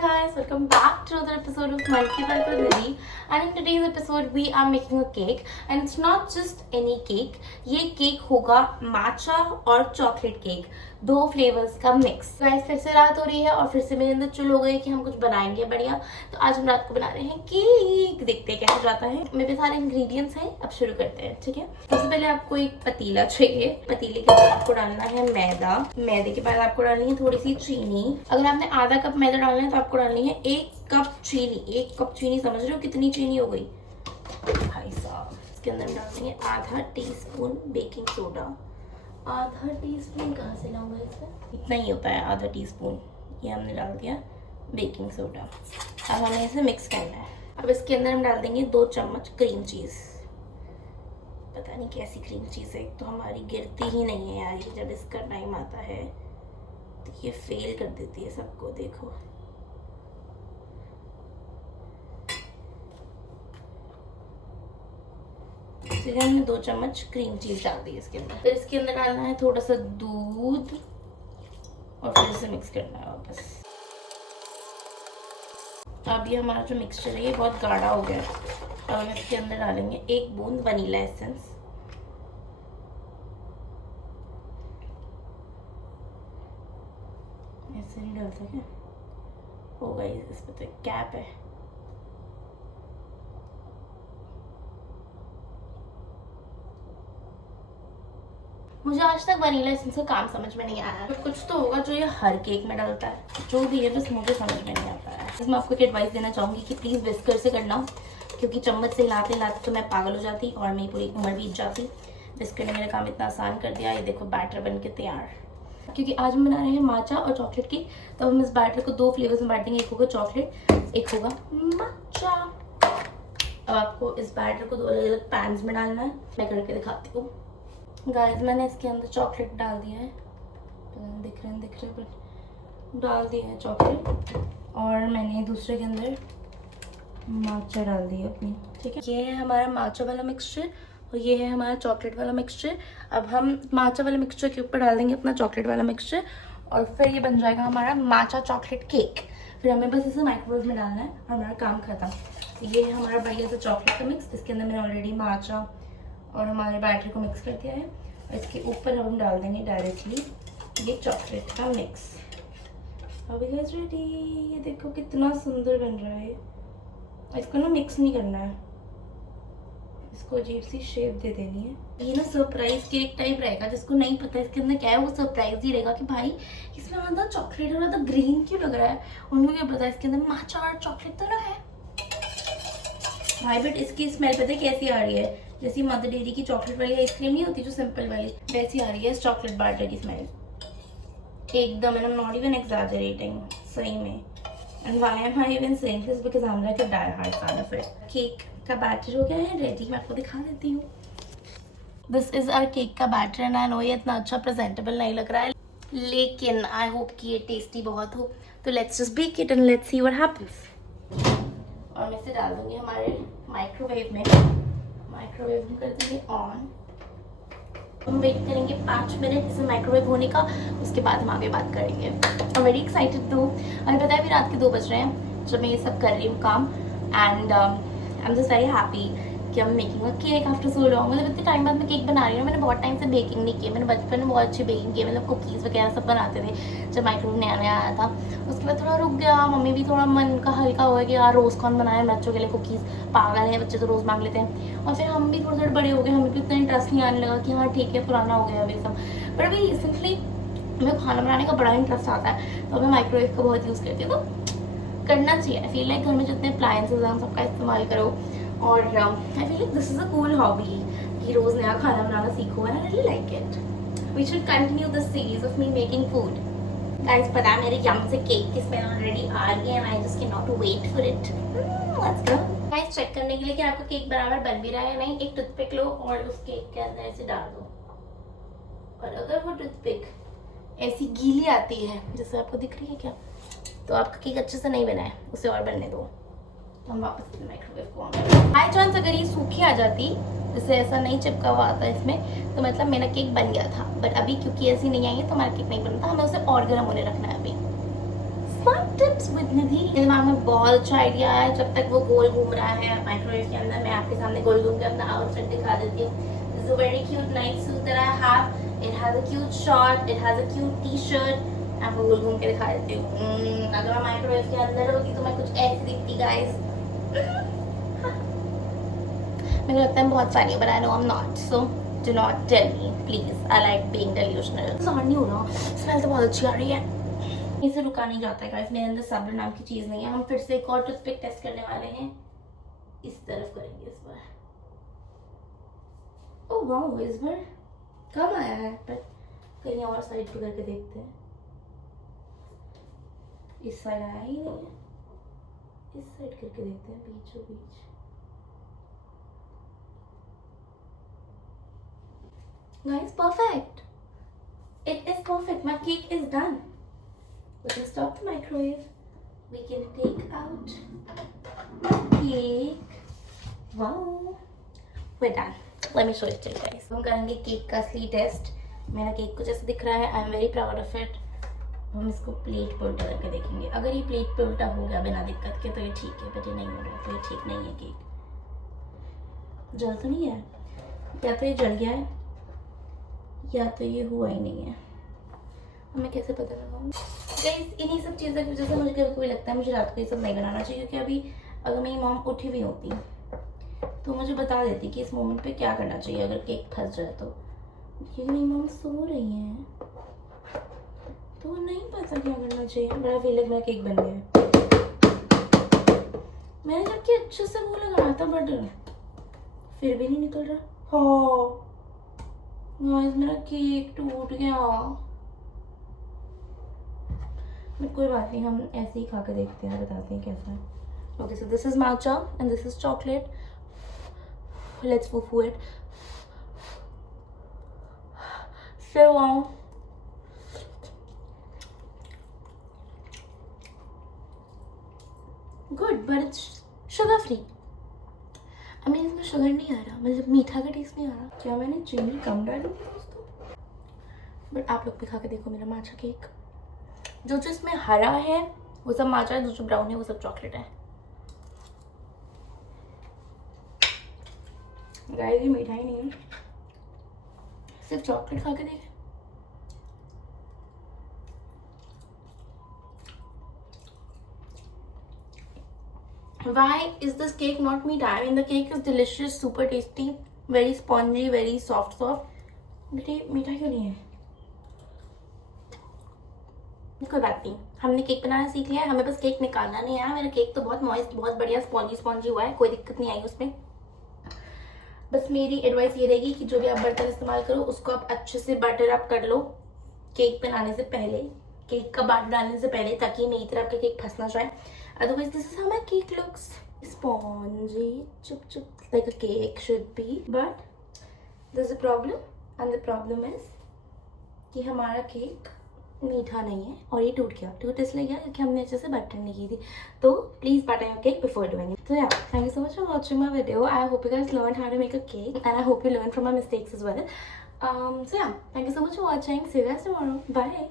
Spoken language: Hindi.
guys, welcome back to another episode of Monkey Work with Nidhi. And in today's episode we are making a cake, and it's not just any cake. ये केक होगा matcha और चॉकलेट केक, दो फ्लेवर्स का मिक्स। गाइस फिर से रात हो रही है और फिर से मेरे अंदर चुल हो गई कि हम कुछ बनाएंगे बढ़िया। तो आज हम रात को बना रहे हैं केक, देखते हैं कैसे जाता है। मेरे सारे इंग्रेडिएंट्स हैं, अब शुरू करते हैं। ठीक है, सबसे पहले आपको एक पतीला चाहिए। पतीले के बाद आपको डालना है मैदा। मैदे के बाद आपको डालनी है थोड़ी सी चीनी। अगर आपने आधा कप मैदा डालना है तो आपको डालनी है 1 कप चीनी। 1 कप चीनी, समझ रहे हो कितनी चीनी हो गई भाई साहब। इसके अंदर डाल देंगे आधा टीस्पून बेकिंग सोडा। आधा टीस्पून कहाँ से लाऊंगा इसमें, इतना ही होता है आधा टीस्पून। ये हमने डाल दिया बेकिंग सोडा। अब हमें इसे मिक्स करना है। अब इसके अंदर हम डाल देंगे 2 चम्मच क्रीम चीज़। पता नहीं कैसी क्रीम चीज़ है, तो हमारी गिरती ही नहीं है यार। ये जब इसका टाइम आता है तो ये फेल कर देती है सबको। देखो फिर हमने 2 चम्मच क्रीम चीज डाल दी इसके अंदर। फिर इसके अंदर डालना है थोड़ा सा दूध और फिर इसे मिक्स करना है वापस। अब ये हमारा जो मिक्सचर है ये बहुत गाढ़ा हो गया है। अब हम इसके अंदर डालेंगे 1 बूंद वनीला एसेंस। ऐसे नहीं डालता क्या होगा, इस पे तो कैप है। मुझे आज तक वनीला एसेंस का काम समझ में नहीं आया। कुछ तो होगा जो ये हर केक में डालता है, जो भी है बस मुझे समझ में नहीं आता है। इसमें आपको एक एडवाइस देना चाहूँगी कि प्लीज़ विस्कर से करना, क्योंकि चम्मच से हिलाते हिलाते तो मैं पागल हो जाती और मेरी पूरी उम्र बीत जाती। विस्कर ने मेरा काम इतना आसान कर दिया। ये देखो बैटर बन के तैयार। क्योंकि आज हम बना रहे हैं माचा और चॉकलेट केक, तो हम इस बैटर को 2 फ्लेवर्स में बांट देंगे। एक होगा चॉकलेट, एक होगा माचा। अब आपको इस बैटर को 2 अलग अलग पैन्स में डालना है। मैं करके दिखाती हूँ। गाइस मैंने इसके अंदर चॉकलेट डाल दिया है, दिख रहे हैं बट डाल दिया है चॉकलेट। और मैंने दूसरे के अंदर माचा डाल दी अपनी। ठीक है, ये है हमारा माचा वाला मिक्सचर और ये है हमारा चॉकलेट वाला मिक्सचर। अब हम माचा वाले मिक्सचर के ऊपर डाल देंगे अपना चॉकलेट वाला मिक्सचर और फिर ये बन जाएगा हमारा माचा चॉकलेट केक। फिर हमें बस इसे माइक्रोवेव में डालना है और हमारा काम खत्म। ये है हमारा बढ़िया सा चॉकलेट का मिक्स। इसके अंदर मैंने ऑलरेडी माचा और हमारे बैटर को मिक्स कर दिया है और इसके ऊपर हम डाल देंगे डायरेक्टली ये चॉकलेट का मिक्स। अब गाइस रेडी। ये देखो कितना सुंदर बन रहा है। इसको ना मिक्स नहीं करना है, इसको अजीब सी शेप दे देनी है। ये ना सरप्राइज केक टाइप रहेगा। जिसको नहीं पता इसके अंदर क्या है वो सरप्राइज ही रहेगा कि भाई इसमें आधा चॉकलेट और आधा ग्रीन क्यों लग रहा है। उनको क्या पता इसके अंदर माचा और चॉकलेट तो ना है भाई। बट इसकी स्मेल पता है कैसी आ रही है, जैसी मदर डेयरी की चॉकलेट वाली आइसक्रीम नहीं होती जो सिंपल वाली, वैसी आ रही है इस चॉकलेट बैटर की स्मेल एकदम। And I am not even exaggerating, सही में। And why am I even saying this because I am like a die hard fan of it. Cake का बैटर हो गया है रेडी, मैं आपको दिखा देती हूँ। दिस इज आवर केक का बैटर एंड आई नो ये इतना अच्छा प्रेजेंटेबल नहीं लग रहा है, लेकिन आई होप कि ये टेस्टी बहुत हो। तो let's just bake it and let's see what happens. और मैं इसे डाल दूंगी हमारे माइक्रोवेव में। माइक्रोवेव हम कर देंगे ऑन। हम वेट करेंगे 5 मिनट इसे माइक्रोवेव होने का, उसके बाद हम आगे बात करेंगे। I am very excited too. हमें पता है अभी रात के 2 बज रहे हैं जब मैं ये सब कर रही हूँ काम। And I am just very happy कि हम making a cake after so long. मतलब इतने टाइम बाद मैं केक बना रही हूँ। मैंने बहुत टाइम से बेकिंग नहीं की। मैंने बचपन में बहुत अच्छी बेकिंग की, मतलब कुकीज़ वगैरह सब बनाते थे जब माइक्रोवेव नया नया आया था। उसके बाद थोड़ा रुक गया। मम्मी भी थोड़ा मन का हल्का हुआ कि यार रोज़ कौन बनाए बच्चों के लिए कुकीज़, पागल है बच्चे तो रोज़ मांग लेते हैं। और फिर हम भी थोड़े बड़े हो गए, हमें भी इतना इंटरेस्ट नहीं आने लगा कि हाँ ठीक है पुराना हो गया अभी सब। बट अभी रिसेंटली हमें खाना बनाने का बड़ा इंटरेस्ट आता है, तो मैं माइक्रोवेव का बहुत यूज़ करती हूँ। तो करना चाहिए। आई फील लाइक घर में जितने अप्लायंसेज हैं सबका इस्तेमाल करो। और I feel like this is a cool hobby कि रोज नया खाना बनाना सीखो and I really like it. We should continue this series of me making food. Guys पता है मेरे यम से केक की स्मेल ऑलरेडी आ रही है and I just can not wait for it. Let's go. Guys check करने के लिए कि आपका केक बराबर बन भी रहा है या नहीं, एक टूथपिक लो और उस केक के अंदर ऐसे डाल दो। और अगर वो टूथपिक ऐसी गीली आती है जैसे आपको दिख रही है क्या, तो आपका केक अच्छे से नहीं बना है, उसे और बनने दो। हम वापस माइक्रोवेव को ऑन करें। बाई चांस अगर ये सूखी आ जाती, जैसे ऐसा नहीं चिपका हुआ आता इसमें, तो मतलब मेरा केक बन गया था। बट अभी क्योंकि ऐसी नहीं आई है तो हमारा केक नहीं बना था। हमें उसे और गर्म होने रखना है अभी। Fun tips with Nidhi. मेरे दिमाग में बहुत अच्छा आइडिया है. जब तक वो गोल घूम रहा है माइक्रोवेव के अंदर, मैं आपके सामने गोल घूम के अपना आउटफिट दिखा देती हूँ. This is a very cute night suit that I have. It has a cute short. It has a cute T-shirt. आपको गोल घूम के दिखा देती हूँ. अगर मैं माइक्रोवेव के अंदर होती तो मैं कुछ ऐसी दिखती गाइस. मुझे लगता है बहुत funny, but I know I'm not. So do not tell me, please. I like being delusional. ज़ार नहीं हो रहा. स्मेल तो बहुत अच्छी आ रही है. इसे रुका नहीं जाता है गाइस. मेरे अंदर सब्र नाम की चीज़ नहीं है. हम फिर से एक और टूथपिक टेस्ट करने वाले हैं. इस तरफ करेंगे इस बार. ओह वाओ, इस बार कम आया है, पर कहीं और साइड पे करके देखते हैं. इस साइड आया ही नहीं है. इस साइड करके देखते हैं, बीचों बीच. Guys, perfect. It is perfect. My cake is done. We can stop the microwave. We can take out the cake. Wow. We're done. Let me show it to you guys. हम करेंगे केक का असली टेस्ट. मेरा केक कुछ ऐसा दिख रहा है. I am very proud of it. हम इसको प्लेट पे उल्टा करके देखेंगे. अगर ये प्लेट पे उल्टा हो गया बिना दिक्कत के तो ये ठीक है, बट ये नहीं हो रहा तो ये ठीक नहीं है. केक जल तो नहीं है, या तो ये जल गया है या तो ये हुआ ही नहीं है. हमें कैसे पता लगाऊँ गाइस? इन्हीं सब चीज़ों की वजह से मुझे कभी कभी लगता है मुझे रात को ये सब नहीं बनाना चाहिए, क्योंकि अभी अगर मेरी मॉम उठी हुई होती तो मुझे बता देती कि इस मोमेंट पे क्या करना चाहिए अगर केक फंस जाए तो. क्योंकि मेरी मॉम सो रही है तो नहीं पता क्या करना चाहिए. बड़ा फील है मेरा केक बन गया है. मैंने जबकि अच्छे से वो लगाया था बट फिर भी नहीं निकल रहा. हाँ गाइस, मेरा केक टूट गया. कोई बात नहीं, हम ऐसे ही खा के देखते हैं, बताते हैं कैसा है. Okay, so this is matcha and this is chocolate. Let's फूफू it. So good, but it's sugar free. I mean, इसमें शुगर नहीं आ रहा, मतलब मीठा का टेस्ट नहीं आ रहा. क्या मैंने चीनी कम डाली थी दोस्तों? बट आप लोग भी खा के देखो मेरा माचा केक. जो जो इसमें हरा है वो सब माचा है, जो ब्राउन है वो सब चॉकलेट है. गाइस, ये मीठा ही नहीं है, सिर्फ चॉकलेट खा के देखें. Why is this cake not meat? I mean, the cake is delicious, super tasty, very spongy, very soft. But ये मीठा क्यों नहीं है? कोई बात नहीं, हमने केक बनाना सीख लिया है. हमें बस केक निकालना नहीं आया. मेरा केक तो बहुत मॉइस्ट, बहुत बढ़िया स्पॉन्जी हुआ है. कोई दिक्कत नहीं आई उसमें. बस मेरी एडवाइस ये रहेगी कि जो भी आप बर्तन इस्तेमाल करो उसको आप अच्छे से बटर अप कर लो केक बनाने से पहले, केक का बैटर डालने से पहले, ताकि मेरी तरह आपका केक फंस ना जाए. Otherwise, this is how my cake looks. Spongy, chup, like a cake should be. But there's a problem, and the problem is कि हमारा केक मीठा नहीं है और ये टूट इसलिए गया क्योंकि हमने अच्छे से बटर नहीं की थी. तो please butter your cake before doing it. So yeah, thank you so much for watching my video. I hope you guys learned how to make a cake, and I hope you learned from my mistakes as well. So yeah, thank you so much for watching. See you guys tomorrow. Bye.